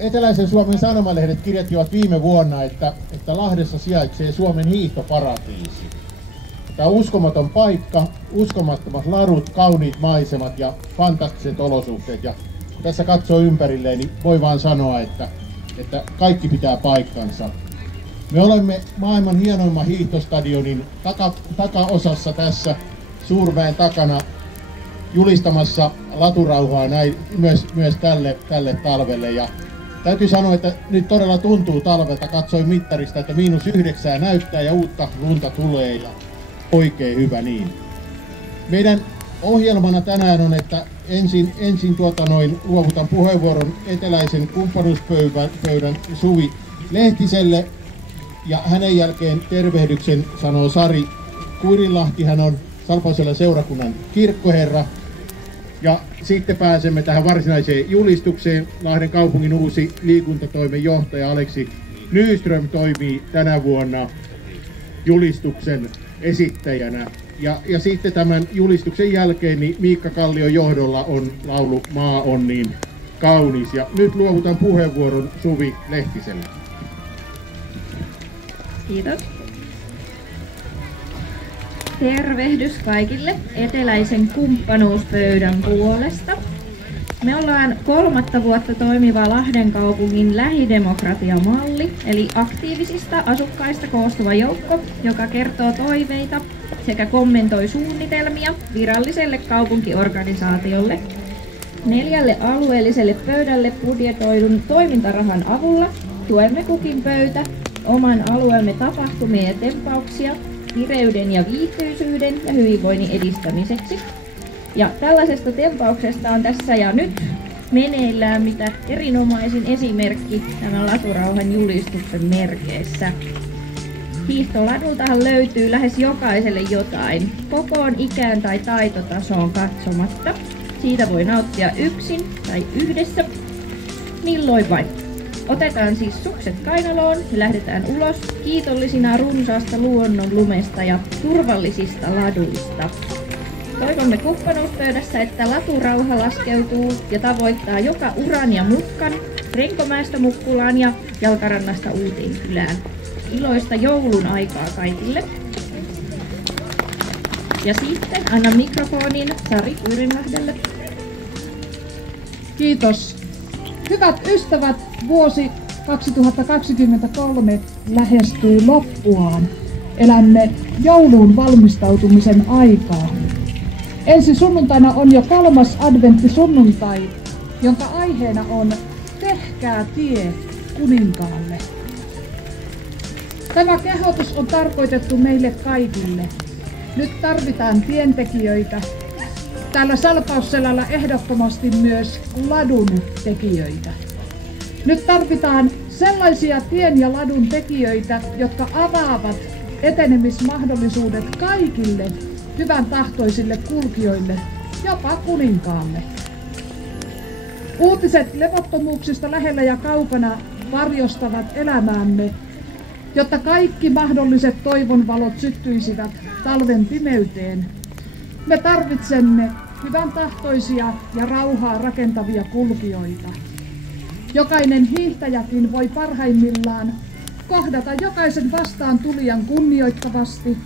Eteläisen Suomen sanomalehdet kirjoittivat viime vuonna, että Lahdessa sijaitsee Suomen hiihtoparatiisi. Tämä on uskomaton paikka, uskomattomat ladut, kauniit maisemat ja fantastiset olosuhteet. Ja tässä katsoo ympärilleen, niin voi vaan sanoa, että kaikki pitää paikkansa. Me olemme maailman hienoimman hiihtostadionin takaosassa tässä Suurmäen takana julistamassa laturauhaa näin myös tälle talvelle. Ja täytyy sanoa, että nyt todella tuntuu talvelta, katsoin mittarista, että -9 näyttää ja uutta lunta tulee ja oikein hyvä niin. Meidän ohjelmana tänään on, että ensin luovutan puheenvuoron eteläisen kumppanuuspöydän Suvi Lehtiselle ja hänen jälkeen tervehdyksen sanoo Sari Kuirinlahti, hän on Salpausselän seurakunnan kirkkoherra. Ja sitten pääsemme tähän varsinaiseen julistukseen. Lahden kaupungin uusi liikuntatoimen johtaja Aleksi Nyström toimii tänä vuonna julistuksen esittäjänä. Ja sitten tämän julistuksen jälkeen niin Miikka Kallion johdolla on laulu Maa on niin kaunis. Ja nyt luovutan puheenvuoron Suvi Lehtiselle. Kiitos. Tervehdys kaikille eteläisen kumppanuuspöydän puolesta. Me ollaan 3. vuotta toimiva Lahden kaupungin lähidemokratiamalli, eli aktiivisista asukkaista koostuva joukko, joka kertoo toiveita sekä kommentoi suunnitelmia viralliselle kaupunkiorganisaatiolle. 4 alueelliselle pöydälle budjetoidun toimintarahan avulla tuemme kukin pöytä oman alueemme tapahtumia ja tempauksia vireyden ja viihtyisyyden ja hyvinvoinnin edistämiseksi. Ja tällaisesta tempauksesta on tässä ja nyt meneillään mitä erinomaisin esimerkki tämän laturauhan julistuksen merkeissä. Hiihtoladultahan löytyy lähes jokaiselle jotain, kokoon, ikään tai taitotasoon katsomatta. Siitä voi nauttia yksin tai yhdessä, milloin vain. Otetaan siis sukset kainaloon ja lähdetään ulos kiitollisina runsaasta luonnon lumesta ja turvallisista laduista. Toivomme kumppanuuspöydässä, että laturauha laskeutuu ja tavoittaa joka uran ja mutkan, Renkomäestä Mukkulaan ja Jalkarannasta Uutiinkylään. Iloista joulun aikaa kaikille. Ja sitten annan mikrofonin Sari Kuirinlahdelle. Kiitos. Hyvät ystävät, vuosi 2023 lähestyy loppuaan. Elämme jouluun valmistautumisen aikaa. Ensi sunnuntaina on jo 3. adventtisunnuntai, jonka aiheena on Tehkää tie kuninkaalle. Tämä kehotus on tarkoitettu meille kaikille. Nyt tarvitaan tientekijöitä. Täällä Salpausselällä ehdottomasti myös ladun tekijöitä. Nyt tarvitaan sellaisia tien ja ladun tekijöitä, jotka avaavat etenemismahdollisuudet kaikille hyvän tahtoisille kulkijoille, jopa kuninkaalle. Uutiset levottomuuksista lähellä ja kaukana varjostavat elämäämme, jotta kaikki mahdolliset toivonvalot syttyisivät talven pimeyteen. Me tarvitsemme hyvän tahtoisia ja rauhaa rakentavia kulkijoita. Jokainen hiihtäjäkin voi parhaimmillaan kohdata jokaisen vastaan tulijan kunnioittavasti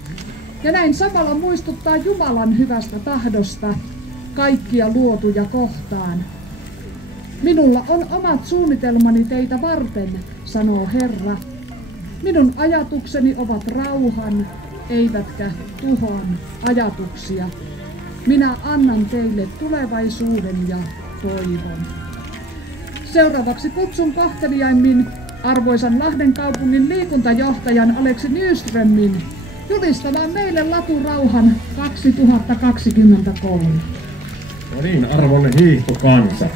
ja näin samalla muistuttaa Jumalan hyvästä tahdosta kaikkia luotuja kohtaan. Minulla on omat suunnitelmani teitä varten, sanoo Herra. Minun ajatukseni ovat rauhan, eivätkä tuhon ajatuksia. Minä annan teille tulevaisuuden ja toivon. Seuraavaksi kutsun kohteliaimmin arvoisan Lahden kaupungin liikuntajohtajan Aleksi Nyströmin julistamaan meille laturauhan 2023. No niin, arvon hiihtokansa.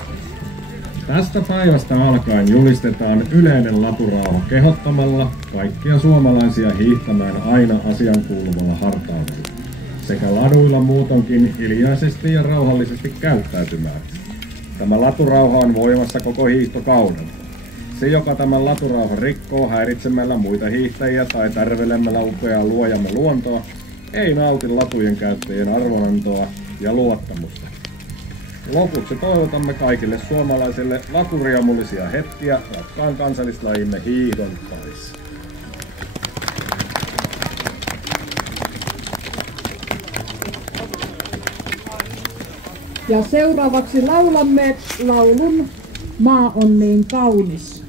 Tästä päivästä alkaen julistetaan yleinen laturauha kehottamalla kaikkia suomalaisia hiihtämään aina asian kuuluvalla hartaudella sekä laduilla muutonkin hiljaisesti ja rauhallisesti käyttäytymään. Tämä laturauha on voimassa koko hiihtokauden. Se, joka tämän laturauhan rikkoo häiritsemällä muita hiihtäjiä tai tärvelemällä upeaa luojamme luontoa, ei nauti latujen käyttäjien arvonantoa ja luottamusta. Lopuksi toivotamme kaikille suomalaisille lakuriamullisia hetkiä rakkaan kansallislajimme hiihdon parissa. Ja seuraavaksi laulamme laulun Maa on niin kaunis.